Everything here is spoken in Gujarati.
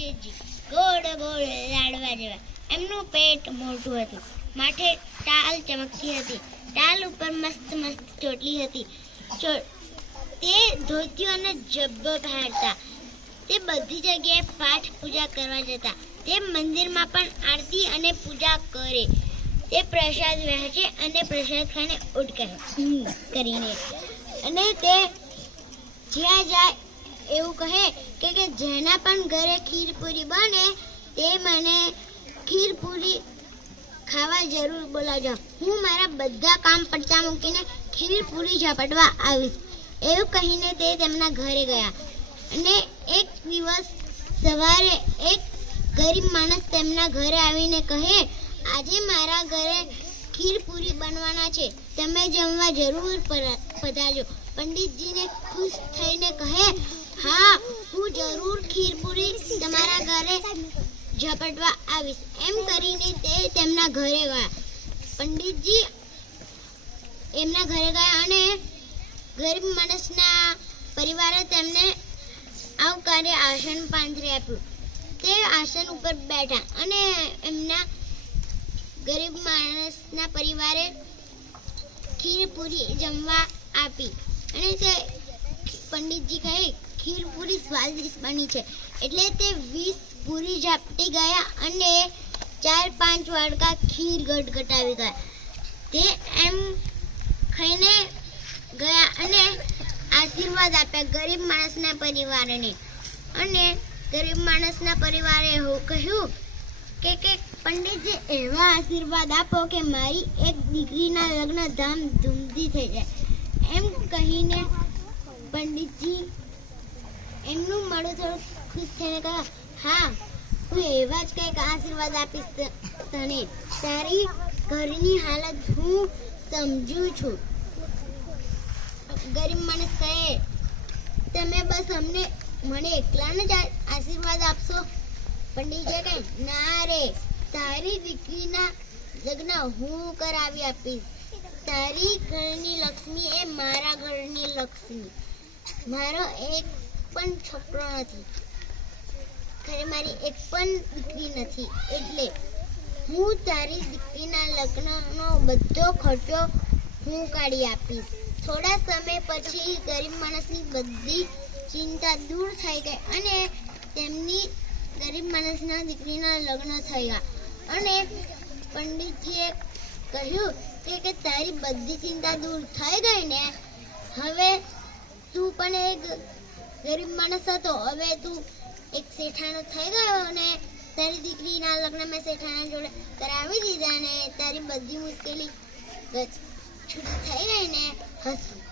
પંડિતજી ગોળ ગોળ લાડવા જેવા. એમનું પેટ મોટું હતું. માથે ટાલ ચમકતી હતી. ટાલ ઉપર મસ્ત મસ્ત ચોટલી હતી. તે ધોતીઓ અને જબ્બો પહેરતા. તે બધી જગ્યાએ પાઠ પૂજા કરવા જતા. તે મંદિરમાં પણ આરતી અને પૂજા કરે. તે પ્રસાદ વહેંચે અને પ્રસાદ ખાને ઉડકાય કરીને. અને તે જ્યાં જાય એવું કહે કે કે જેના પણ ઘરે ખીર પૂરી બને, તે મને ખીર પૂરી ખાવા જરૂર બોલાવજો. હું મારા બધા કામ પડતા મૂકીને ખીર પૂરી ઝપટવા આવીશ. એવું કહીને તે તેમના ઘરે ગયા. અને એક દિવસ સવારે એક ગરીબ માણસ તેમના ઘરે આવીને કહે, આજે મારા ઘરે ખીર પૂરી બનવાના છે. તમે જમવા જરૂર પધારજો. પંડિતજીને ખુશ થઈને કહે, હા જરૂર ખીરપુરી તમારા ઘરે ઝપટવા આવીશ. એમ કરીને તે તેમના ઘરે ગયા. પંડિતજી એમના ઘરે ગયા અને ગરીબ માણસના પરિવારે તેમને આવકારે આસન પાંથરી આપ્યું. તે આસન ઉપર બેઠા અને એમના ગરીબ માણસના પરિવારે ખીર પૂરી જમવા આપી. અને તે પંડિતજી કહે ખીર પૂરી સ્વાદિષ્ટ બની છે. એટલે તે વીસ પૂરી ઝાપટી ગયા અને ચાર પાંચ વાડકા ખીર ગટગટાવી ગયા. તે એમ ખાઈને ગયા અને આશીર્વાદ આપ્યા ગરીબ માણસના પરિવારને. અને ગરીબ માણસના પરિવારે એવું કહ્યું કે કે પંડિતજી, એવા આશીર્વાદ આપો કે મારી એક દીકરીના લગ્ન ધામધૂમથી થઈ જાય. એમ કહીને પંડિતજી એમનું મળું થોડું ખુશ થઈને કહ્યું હા, હું એવા જ કંઈક આશીર્વાદ આપીશ તને. તારી ઘરની હાલત હું સમજુ છું. ગરીબ માણસ કહે, તમે બસ અમને, મને એકલાને જ આશીર્વાદ આપશો? પંડિતજી કહે ના રે, તારી દીકરીના લગ્ન હું કરાવી આપીશ. તારી ઘરની લક્ષ્મી એ મારા ઘરની લક્ષ્મી. મારો એક પણ છોકરો નથી. ખરે મારી એક પણ દીકરી નથી. એટલે હું તારી દીકરીના લગ્નનો બધો ખર્ચો હું કાઢી આપીશ. થોડા સમય પછી ગરીબ માણસની બધી ચિંતા દૂર થઈ ગઈ અને તેમની ગરીબ માણસના દીકરીના લગ્ન થયા. અને પંડિતજીએ કહ્યું કે તારી બધી ચિંતા દૂર થઈ ગઈ ને, હવે તું પણ એક ગરીબ માણસ હતો. હવે તું એક શેઠાણો થઈ ગયો અને તારી દીકરીના લગ્ન મેં શેઠાણા જોડે કરાવી દીધા ને તારી બધી મુશ્કેલી છૂટી થઈ ગઈ ને હસવું